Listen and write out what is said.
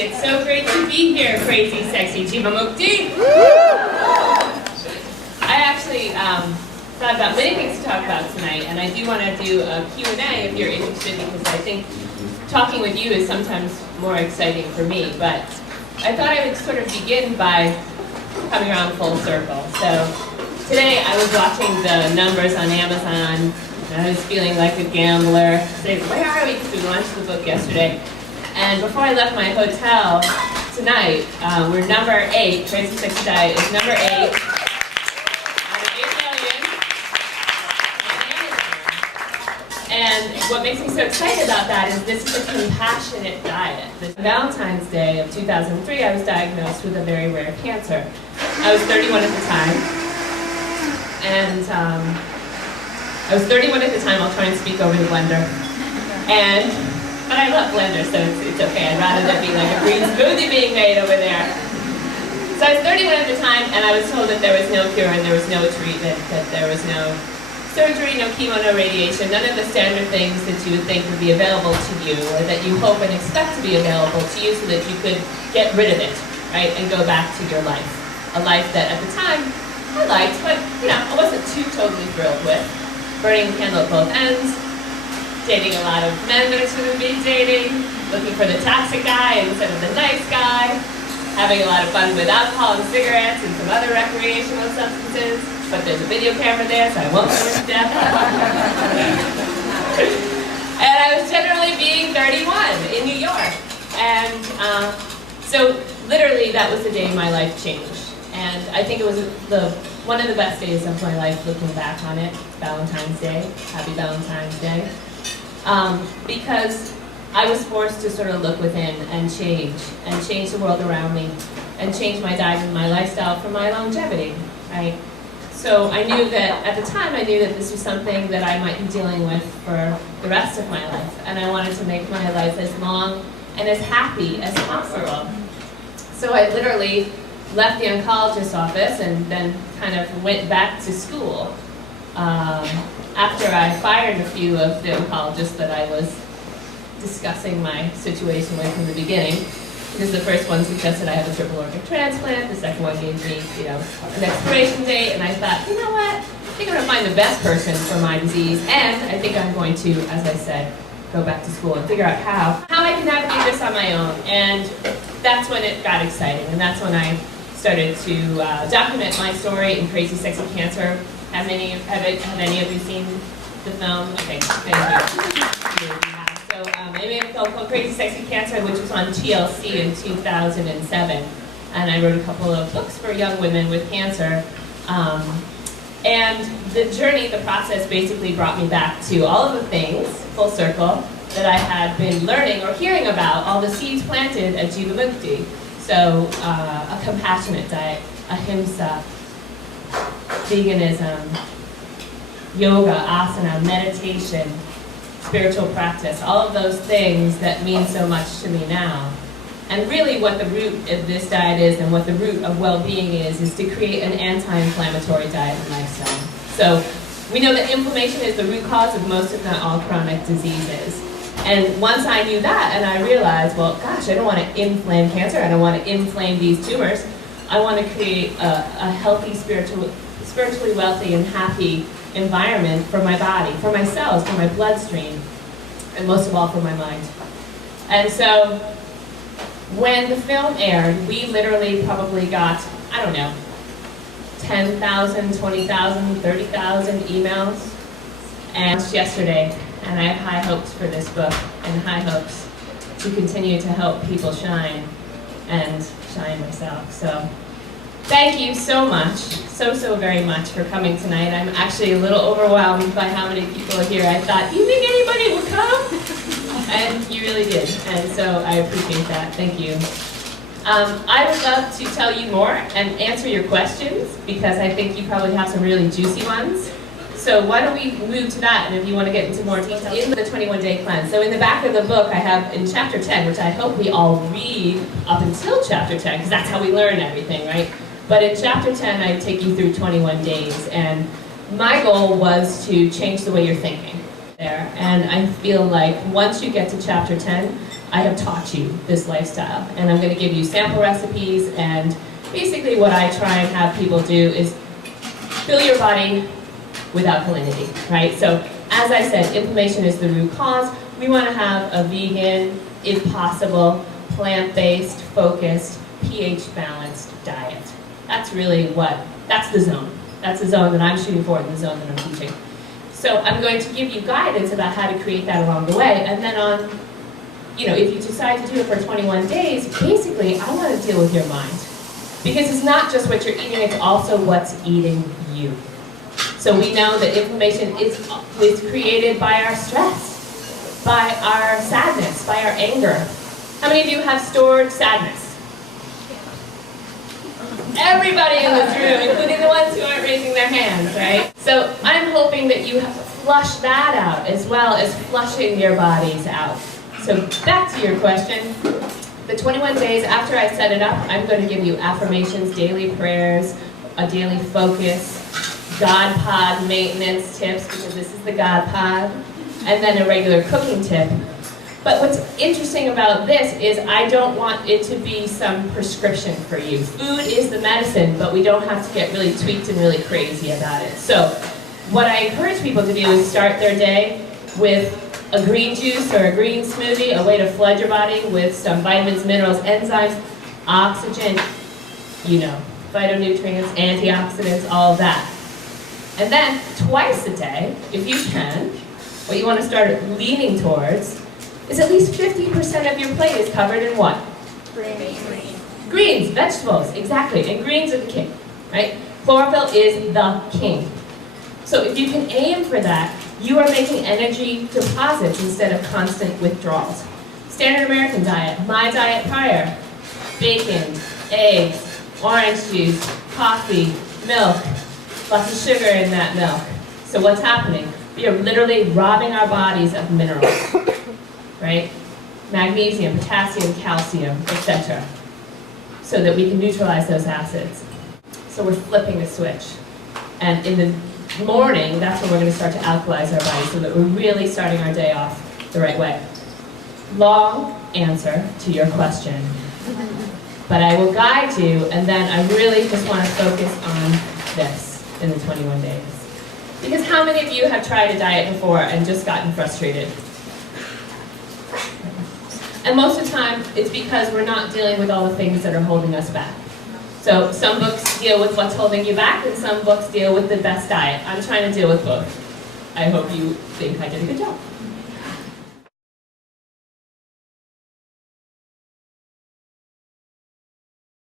It's so great to be here, crazy, sexy Jivamukti. I actually thought about many things to talk about tonight, and I do want to do a Q&A if you're interested, because I think talking with you is sometimes more exciting for me. But I thought I would sort of begin by coming around full circle. So today I was watching the numbers on Amazon, and I was feeling like a gambler. Saying, where are we? Because we launched the book yesterday. And before I left my hotel tonight, we're number 8. Crazy Sexy Diet is number 8 out of 8 million on Amazon. And what makes me so excited about that is this is a compassionate diet. On Valentine's Day of 2003, I was diagnosed with a very rare cancer. I was 31 at the time. And I was 31 at the time. I'll try and speak over the blender. But I love blenders, so it's okay. I'd rather there be like a green smoothie being made over there. So I was 31 at the time, and I was told that there was no cure and there was no treatment, that there was no surgery, no chemo, no radiation, none of the standard things that you would think would be available to you, or that you hope and expect to be available to you so that you could get rid of it, right, and go back to your life. A life that at the time I liked, but I wasn't too totally thrilled with. Burning the candle at both ends, dating a lot of men that I shouldn't be dating, looking for the toxic guy instead of the nice guy, having a lot of fun with alcohol and cigarettes and some other recreational substances, but there's a video camera there, so I won't go into depth. And I was generally being 31 in New York. And so literally that was the day my life changed. And I think it was one of the best days of my life looking back on it. Valentine's Day. Happy Valentine's Day. Because I was forced to sort of look within and change the world around me, and change my diet and my lifestyle for my longevity, right? So I knew that, at the time, I knew that this was something that I might be dealing with for the rest of my life, and I wanted to make my life as long and as happy as possible. So I literally left the oncologist's office and then kind of went back to school. After I fired a few of the oncologists that I was discussing my situation with in the beginning, because the first one suggested I have a triple organ transplant, the second one gave me, an expiration date, and I thought, you know what, I think I'm going to find the best person for my disease, and I think I'm going to, as I said, go back to school and figure out how I can navigate this on my own. And that's when it got exciting, and that's when I started to document my story in Crazy Sexy Cancer. Have any of you seen the film? Okay, thank you. So I made a film called Crazy Sexy Cancer, which was on TLC in 2007. And I wrote a couple of books for young women with cancer. And the journey, the process basically brought me back to all of the things, full circle, that I had been learning or hearing about, all the seeds planted at Jivamukti. So a compassionate diet, ahimsa, veganism, yoga, asana, meditation, spiritual practice, all of those things that mean so much to me now. And really what the root of this diet is, and what the root of well-being is to create an anti-inflammatory diet and lifestyle. So we know that inflammation is the root cause of most, if not all, chronic diseases. And once I knew that, and I realized, well, gosh, I don't want to inflame cancer, I don't want to inflame these tumors, I want to create a healthy, spiritually wealthy and happy environment for my body, for my cells, for my bloodstream, and most of all for my mind. And so when the film aired, we literally probably got, 10,000, 20,000, 30,000 emails. And yesterday, and I have high hopes for this book, and high hopes to continue to help people shine, and shine myself. So thank you so much, so very much for coming tonight. I'm actually a little overwhelmed by how many people are here. I thought, do you think anybody would come? And you really did, and so I appreciate that. Thank you. I would love to tell you more and answer your questions, because I think you probably have some really juicy ones. So why don't we move to that, and if you want to get into more detail, in the 21-day cleanse. So in the back of the book, I have in chapter 10, which I hope we all read up until chapter 10, because that's how we learn everything, right? But in chapter 10, I take you through 21 days, and my goal was to change the way you're thinking there. And I feel like once you get to chapter 10, I have taught you this lifestyle. And I'm going to give you sample recipes, and basically what I try and have people do is fill your body with alkalinity, right? So as I said, inflammation is the root cause. We want to have a vegan, if possible, plant-based, focused, pH-balanced diet. That's really that's the zone. That's the zone that I'm shooting for and the zone that I'm teaching. So I'm going to give you guidance about how to create that along the way, and then if you decide to do it for 21 days, basically I want to deal with your mind. Because it's not just what you're eating, it's also what's eating you. So we know that inflammation is created by our stress, by our sadness, by our anger. How many of you have stored sadness? Everybody in this room, including the ones who aren't raising their hands, right? So I'm hoping that you flush that out as well as flushing your bodies out. So back to your question. The 21 days after I set it up, I'm going to give you affirmations, daily prayers, a daily focus, God Pod maintenance tips, because this is the God Pod, and then a regular cooking tip. But what's interesting about this is I don't want it to be some prescription for you. Food is the medicine, but we don't have to get really tweaked and really crazy about it. So what I encourage people to do is start their day with a green juice or a green smoothie, a way to flood your body with some vitamins, minerals, enzymes, oxygen, phytonutrients, antioxidants, all of that. And then twice a day, if you can, what you want to start leaning towards is at least 50% of your plate is covered in what? Greens, vegetables, exactly. And greens are the king, right? Chlorophyll is the king. So if you can aim for that, you are making energy deposits instead of constant withdrawals. Standard American diet, my diet prior, bacon, eggs, orange juice, coffee, milk, lots of sugar in that milk. So what's happening? We are literally robbing our bodies of minerals, right? Magnesium, potassium, calcium, etc. So that we can neutralize those acids. So we're flipping the switch. And in the morning, that's when we're going to start to alkalize our body so that we're really starting our day off the right way. Long answer to your question. But I will guide you, and then I really just want to focus on this in the 21 days. Because how many of you have tried a diet before and just gotten frustrated? And most of the time, it's because we're not dealing with all the things that are holding us back. So some books deal with what's holding you back, and some books deal with the best diet. I'm trying to deal with both. I hope you think I did a good job.